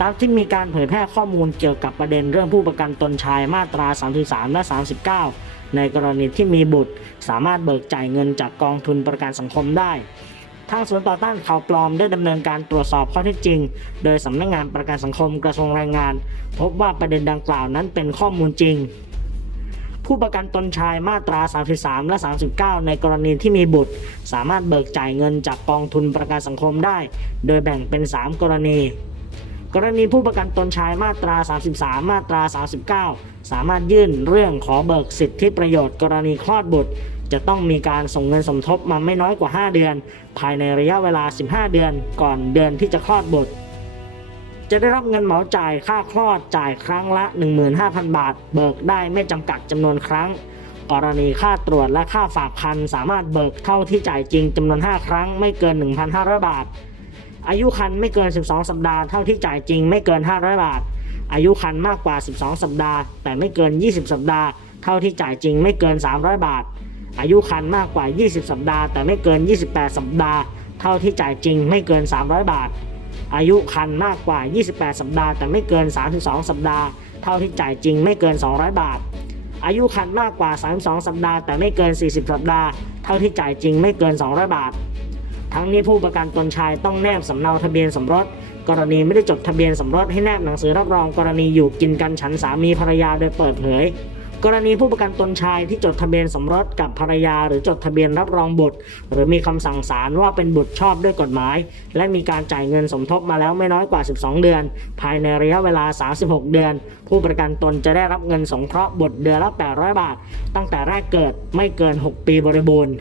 ตามที่มีการเผยแพร่ข้อมูลเกี่ยวกับประเด็นเรื่องผู้ประกันตนชายมาตรา 33 และ 39 ในกรณีที่มีบุตร สามารถเบิกจ่ายเงินจากกองทุนประกันสังคมได้ ทางศูนย์ต่อต้านข่าวปลอมได้ดำเนินการตรวจสอบข้อเท็จจริง โดยสำนักงานประกันสังคมกระทรวงแรงงาน พบว่าประเด็นดังกล่าวนั้นเป็นข้อมูลจริงผู้ประกันตนชายมาตรา 33 และ 39 ในกรณีที่มีบุตร สามารถเบิกจ่ายเงินจากกองทุนประกันสังคมได้ โดยแบ่งเป็น 3 กรณี กรณีผู้ประกันตนชายมาตรา 33 มาตรา 39 สามารถยื่นเรื่องขอเบิกสิทธิประโยชน์ กรณีคลอดบุตร จะต้องมีการส่งเงินสมทบมาไม่น้อยกว่า 5 เดือน ภายในระยะเวลา 15 เดือน ก่อนเดือนที่จะคลอดบุตร จะได้รับเงินเหมาจ่ายค่าคลอดจ่ายครั้งละ 15,000 บาท เบิกได้ไม่จำกัดจำนวนครั้ง กรณีค่าตรวจและค่าฝากคันสามารถเบิกเท่าที่จ่ายจริงจำนวน 5 ครั้งไม่เกิน 1,500 บาท อายุคันไม่เกิน 12 สัปดาห์เท่าที่จ่ายจริงไม่เกิน 500 บาท อายุคันมากกว่า 12 สัปดาห์ แต่ไม่เกิน 20 สัปดาห์ เท่าที่จ่ายจริงไม่เกิน 300 บาท อายุคันมากกว่า 20 สัปดาห์ แต่ไม่เกิน 28 สัปดาห์ เท่าที่จ่ายจริงไม่เกิน 300 บาท อายุคันมากกว่า 28 สัปดาห์ แต่ไม่เกิน 32 สัปดาห์ เท่าที่จ่ายจริงไม่เกิน 200 บาท อายุคันมากกว่า 32 สัปดาห์ แต่ไม่เกิน 40 สัปดาห์ เท่าที่จ่ายจริงไม่เกิน 200 บาท ทั้งนี้ผู้ประกันตนชายต้องแนบสำเนาทะเบียนสมรส กรณีไม่ได้จดทะเบียนสมรสให้แนบหนังสือรับรองกรณีอยู่กินกันฉันสามีภรรยาโดยเปิดเผยกรณีผู้ประกันตนชายที่จดทะเบียนสมรสกับภรรยา หรือจดทะเบียนรับรองบุตร หรือมีคำสั่งศาลว่าเป็นบุตรชอบด้วยกฎหมาย และมีการจ่ายเงินสมทบมาแล้วไม่น้อยกว่า 12 เดือน ภายในระยะเวลา 36 เดือน ผู้ประกันตนจะได้รับเงินสงเคราะห์บุตรเดือนละ 800 บาท ตั้งแต่แรกเกิดไม่เกิน 6 ปีบริบูรณ์